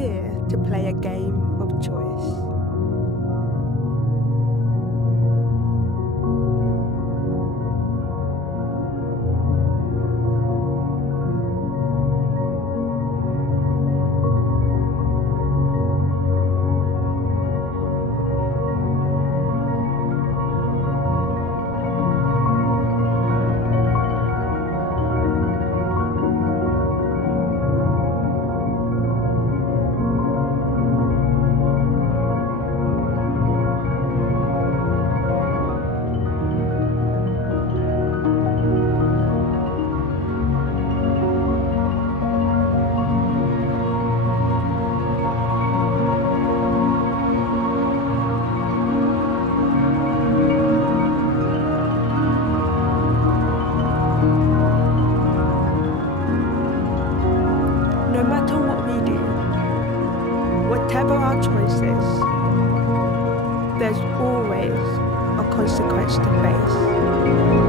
here to play a game of choice. No matter what we do, whatever our choices, there's always a consequence to face.